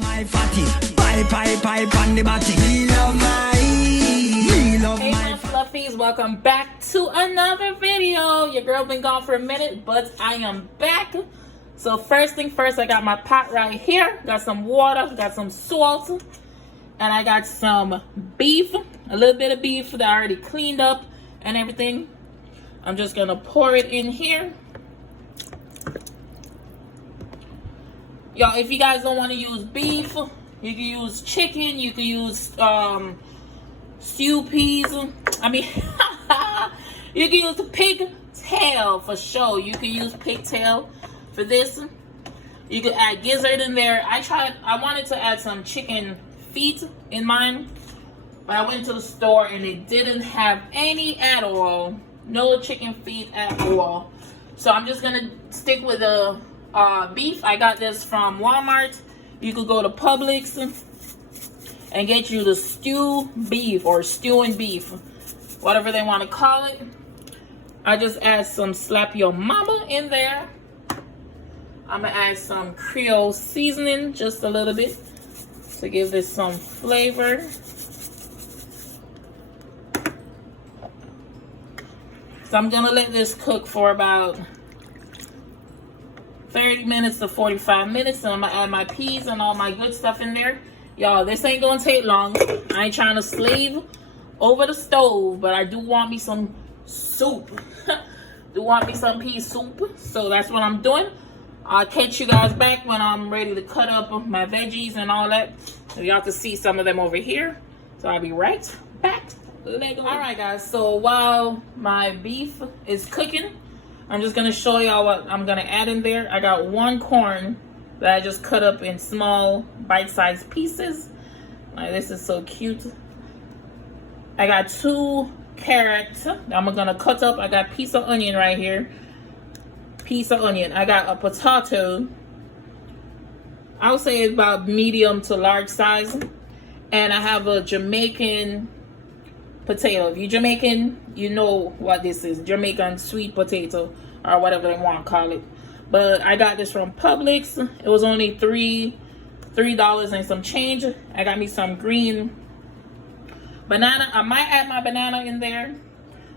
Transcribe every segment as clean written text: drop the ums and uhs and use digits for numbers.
My fatty, pipe on the body. Me love Hey my fluffies, welcome back to another video. Your girl been gone for a minute, but I am back. So first thing first, I got my pot right here. Got some water, got some salt, and I got some beef, a little bit of beef that I already cleaned up and everything. I'm just gonna pour it in here. Y'all, if you guys don't want to use beef, you can use chicken, you can use stew peas. I mean, you can use pigtail for sure. You can use pigtail for this. You can add gizzard in there. I wanted to add some chicken feet in mine, but I went to the store and they didn't have any at all. No chicken feet at all. So I'm just gonna stick with the beef. I got this from Walmart. You could go to Publix and get you the stew beef or stewing beef, whatever they want to call it. I just add some slap your mama in there. I'm gonna add some Creole seasoning, just a little bit, to give this some flavor. So I'm gonna let this cook for about 30 minutes to 45 minutes, and I'm gonna add my peas and all my good stuff in there. Y'all, this ain't gonna take long. I ain't trying to slave over the stove, but I do want me some soup. Do want me some pea soup, so that's what I'm doing. I'll catch you guys back when I'm ready to cut up my veggies and all that, so y'all can see some of them over here. So I'll be right back. Alright guys, so while my beef is cooking, I'm just gonna show y'all what I'm gonna add in there. I got one corn that I just cut up in small bite-sized pieces. Like, this is so cute. I got 2 carrots that I'm gonna cut up. I got a piece of onion right here. Piece of onion. I got a potato. I would say it's about medium to large size. And I have a Jamaican potato. If you're Jamaican, you know what this is. Jamaican sweet potato, or whatever they want to call it. But I got this from Publix. It was only $3 and some change. I got me some green banana. I might add my banana in there,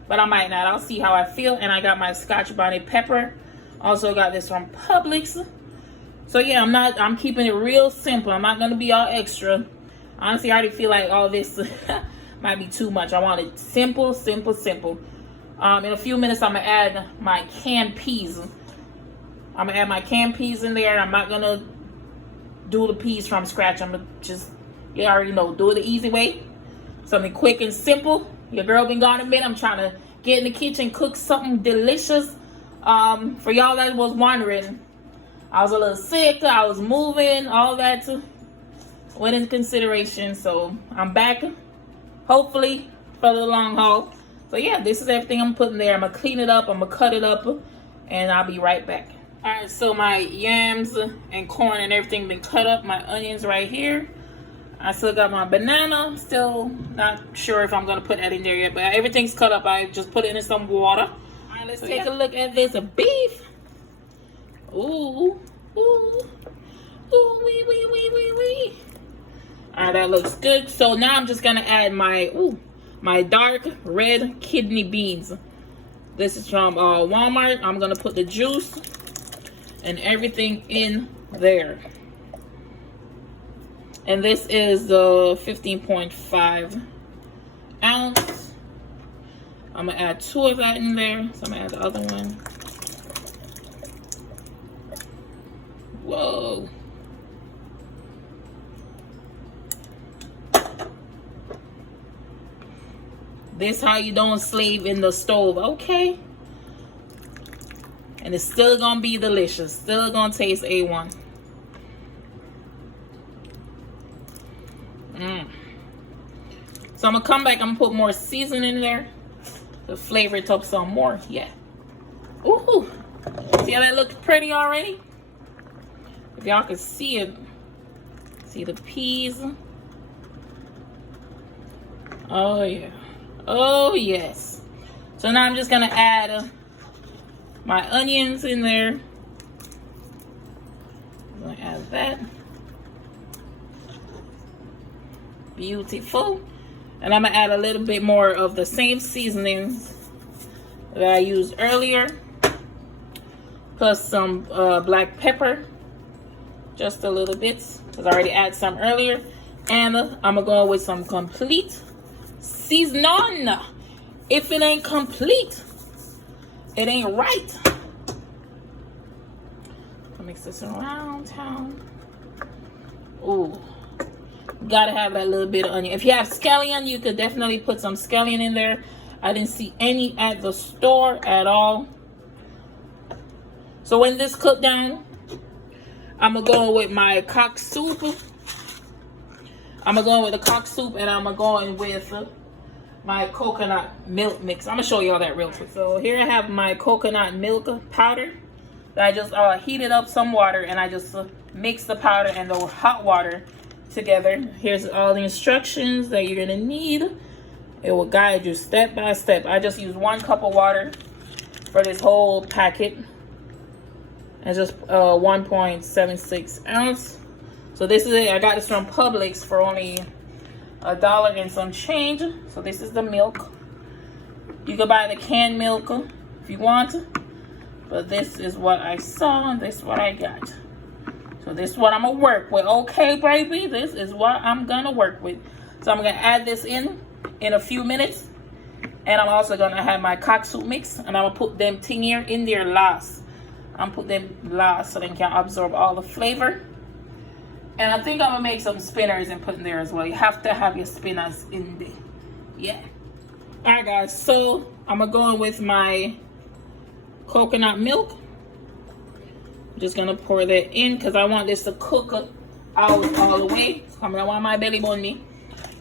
but I might not. I'll see how I feel. And I got my Scotch bonnet pepper. Also got this from Publix. So yeah, I'm keeping it real simple. I'm not gonna be all extra. Honestly, I already feel like all this might be too much. I want it simple, simple, simple. In a few minutes, I'm gonna add my canned peas. I'm gonna add my canned peas in there. I'm not gonna do the peas from scratch. I'm gonna just, you already know, do it the easy way. Something quick and simple. Your girl been gone a minute. I'm trying to get in the kitchen, cook something delicious. For y'all that was wondering, I was a little sick. I was moving, all that went in consideration. So I'm back, hopefully, for the long haul. So yeah, this is everything I'm putting there. I'm gonna clean it up, I'm gonna cut it up, and I'll be right back. All right, so my yams and corn and everything been cut up. My onions right here. I still got my banana. Still not sure if I'm gonna put that in there yet, but everything's cut up. I just put it in some water. All right, let's take a look at this beef. Ooh, ooh, ooh, wee, wee, wee, wee, wee. All right, that looks good. So now I'm just gonna add my dark red kidney beans. This is from Walmart. I'm gonna put the juice and everything in there. And this is the 15.5 ounce. I'm gonna add 2 of that in there. So I'm gonna add the other one. Whoa. This how you don't slave in the stove, okay? And it's still gonna be delicious. Still gonna taste A1. So I'm gonna come back, I'm gonna put more seasoning in there to flavor it up some more. Yeah. Ooh. See how that looks pretty already? If y'all can see it. See the peas. Oh yeah. Oh yes. So now I'm just gonna add my onions in there. I'm gonna add that. beautiful. And I'm gonna add a little bit more of the same seasonings that I used earlier, plus some black pepper, just a little bit, because I already added some earlier. And I'm gonna go with some complete seasoning. If it ain't complete, it ain't right. I'll mix this around town. Ooh, gotta have that little bit of onion. If you have scallion, you could definitely put some scallion in there. I didn't see any at the store at all. So when this cooked down, I'm gonna go with my cock soup. I'm gonna go with the cock soup, and I'm gonna go in with my coconut milk mix. I'm gonna show y'all that real quick. So here I have my coconut milk powder that I just heated up some water, and I just mixed the powder and the hot water together. Here's all the instructions that you're gonna need. It will guide you step by step. I just used 1 cup of water for this whole packet, and just 1.76 ounce. So this is it. I got this from Publix for only $1 and some change. So this is the milk. You can buy the canned milk if you want, but this is what I saw, and this is what I got. So this is what I'm gonna work with. Okay, baby, this is what I'm gonna work with. So I'm gonna add this in a few minutes, and I'm also gonna have my cock soup mix, and I'm gonna put them thing here in there last. I'm put them last so they can absorb all the flavor. And I think I'm gonna make some spinners and put in there as well. You have to have your spinners in there. Yeah. All right, guys. So I'm gonna go in with my coconut milk. I'm just gonna pour that in because I want this to cook out all the way. I'm gonna want my belly bun me.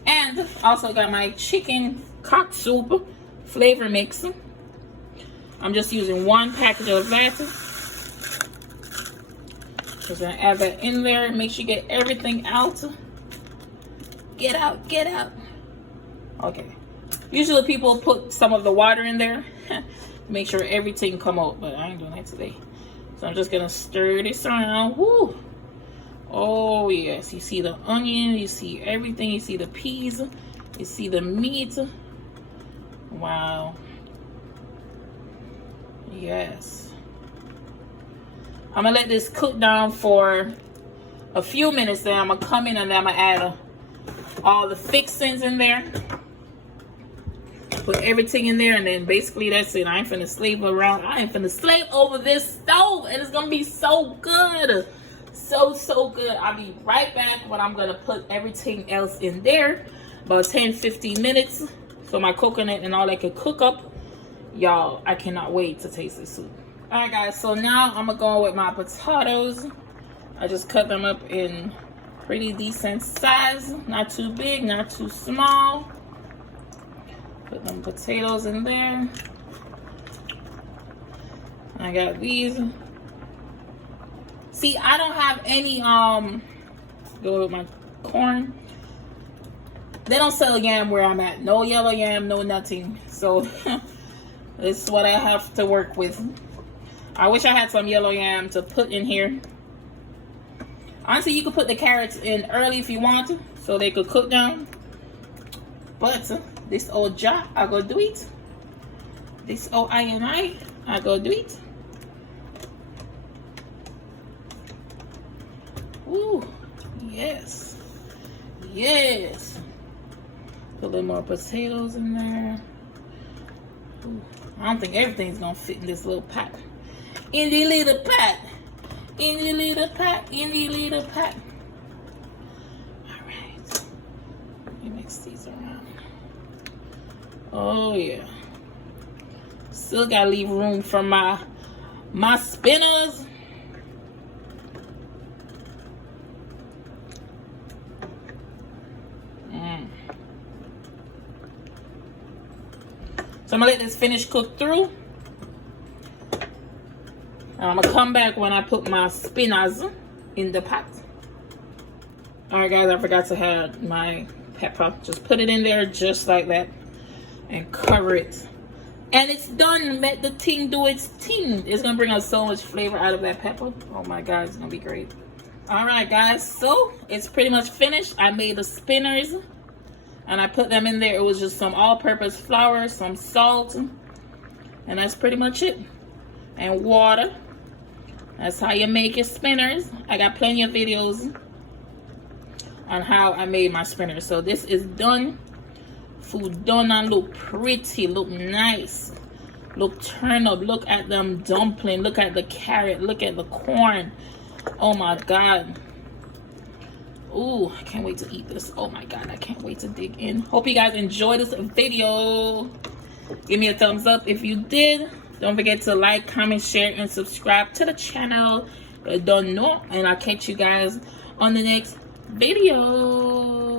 And also got my chicken cock soup flavor mix. I'm just using 1 package of that. Just gonna add that in there. Make sure you get everything out. Get out, get out. Okay. Usually people put some of the water in there. Make sure everything come out, but I ain't doing that today. So I'm just gonna stir this around. Woo! Oh yes, you see the onion, you see everything, you see the peas, you see the meat. Wow. Yes. I'm gonna let this cook down for a few minutes, then I'm gonna come in and then I'm gonna add all the fixings in there. Put everything in there, and then basically that's it. I ain't finna slave around. I ain't finna slave over this stove, and it's gonna be so good. So good. I'll be right back when I'm gonna put everything else in there. About 10-15 minutes. So my coconut and all that can cook up. Y'all, I cannot wait to taste this soup. Alright guys, so now I'm gonna go with my potatoes. I just cut them up in pretty decent size. Not too big, not too small. Put them potatoes in there. I got these. See, I don't have any, go with my corn. They don't sell yam where I'm at. No yellow yam, no nothing. So, this is what I have to work with. I wish I had some yellow yam to put in here. Honestly, you could put the carrots in early if you want to, so they could cook down. But this old jar, I go do it. This old I go do it. Ooh, yes. Yes. Put a little more potatoes in there. Ooh, I don't think everything's gonna fit in this little pot. In the little pot. In the little pot. In the little pot. Alright. Let me mix these around. Oh yeah. Still gotta leave room for my spinners. So I'm gonna let this finish cook through. And I'm gonna come back when I put my spinners in the pot. Alright guys, I forgot to have my pepper. Just put it in there just like that. And cover it. And it's done. Let the thing do its thing. It's gonna bring out so much flavor out of that pepper. Oh my god, it's gonna be great. Alright guys, so it's pretty much finished. I made the spinners. and I put them in there. It was just some all-purpose flour, some salt, and that's pretty much it. And water. That's how you make your spinners. I got plenty of videos on how I made my spinners. So this is done. Food done and look pretty, look nice. Look turn up, look at them dumpling, look at the carrot, look at the corn. Oh my God. Ooh, I can't wait to eat this. Oh my God, I can't wait to dig in. Hope you guys enjoyed this video. Give me a thumbs up if you did. Don't forget to like, comment, share, and subscribe to the channel. Don't know. And I'll catch you guys on the next video.